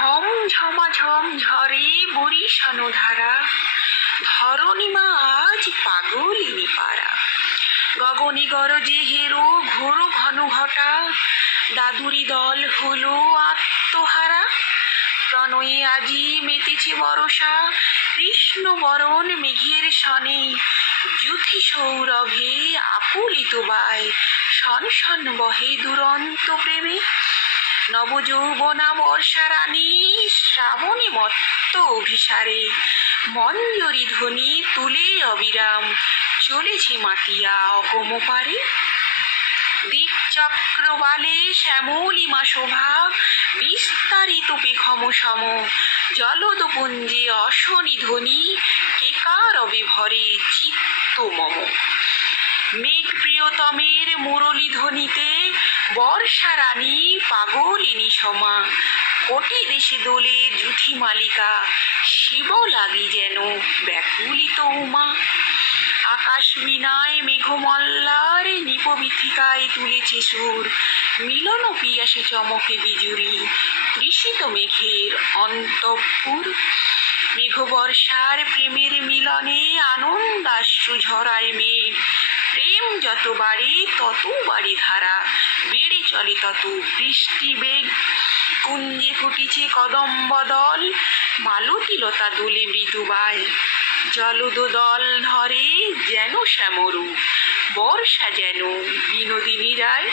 ঝম ঝমাঝম ঝরে বরিশান ধারা, ধরণীমা আজ পাগলিনী পাড়া। গগনে গরজে হেরো ঘোর ঘন ঘটা, দাদুরি দল হলো আত্মহারা। প্রণয়ে আজি মেতেছে বরষা, কৃষ্ণ বরণ মেঘের সনে। যুথি সৌরভে আকুলিত বায়, শন শন বহে দুরন্ত প্রেমে। নবযৌবনা বর্ষা রানী, শ্রাবণে মত্ত অভিসারে। মঞ্জরি ধ্বনি তুলে অবিরাম, চলেছে মাতিয়া অগম পারে। দিকচক্রবালে শ্যামলিমা শোভা, বিস্তারিত পেখম সম। জলদ পুঞ্জে অশনি ধ্বনি, কেকারবে ভরে চিত্ত মম। মেঘ প্রিয়তমের মুরলী ধ্বনিতে, বর্ষা রানী পাগলিনী সমা। কোটি দেশে দোলে যুথি মালিকা, শিব লাগি যেন ব্যাকুলিত উমা। আকাশ বীণায় মেঘমল্লার, নিপবিথিকায় তুলেছে সুর। মিলন পিয়াসে চমকে বিজুরি, তৃষিত মেঘের অন্তঃপুর। মেঘ বর্ষার প্রেমের মিলনে, আনন্দাশ্রু ঝরায় মেঘ। প্রেম যত বাড়ে তত বাড়ে ধারা, বেড়ে চলে তত বৃষ্টি বেগ। কুঞ্জে ফুটিছে কদম্ব দল, মালতী লতা দোলে মৃদুবায়। জলদ দল ধরে যেন শ্যামরূপ, বর্ষা যেন বিনোদিনী রায়।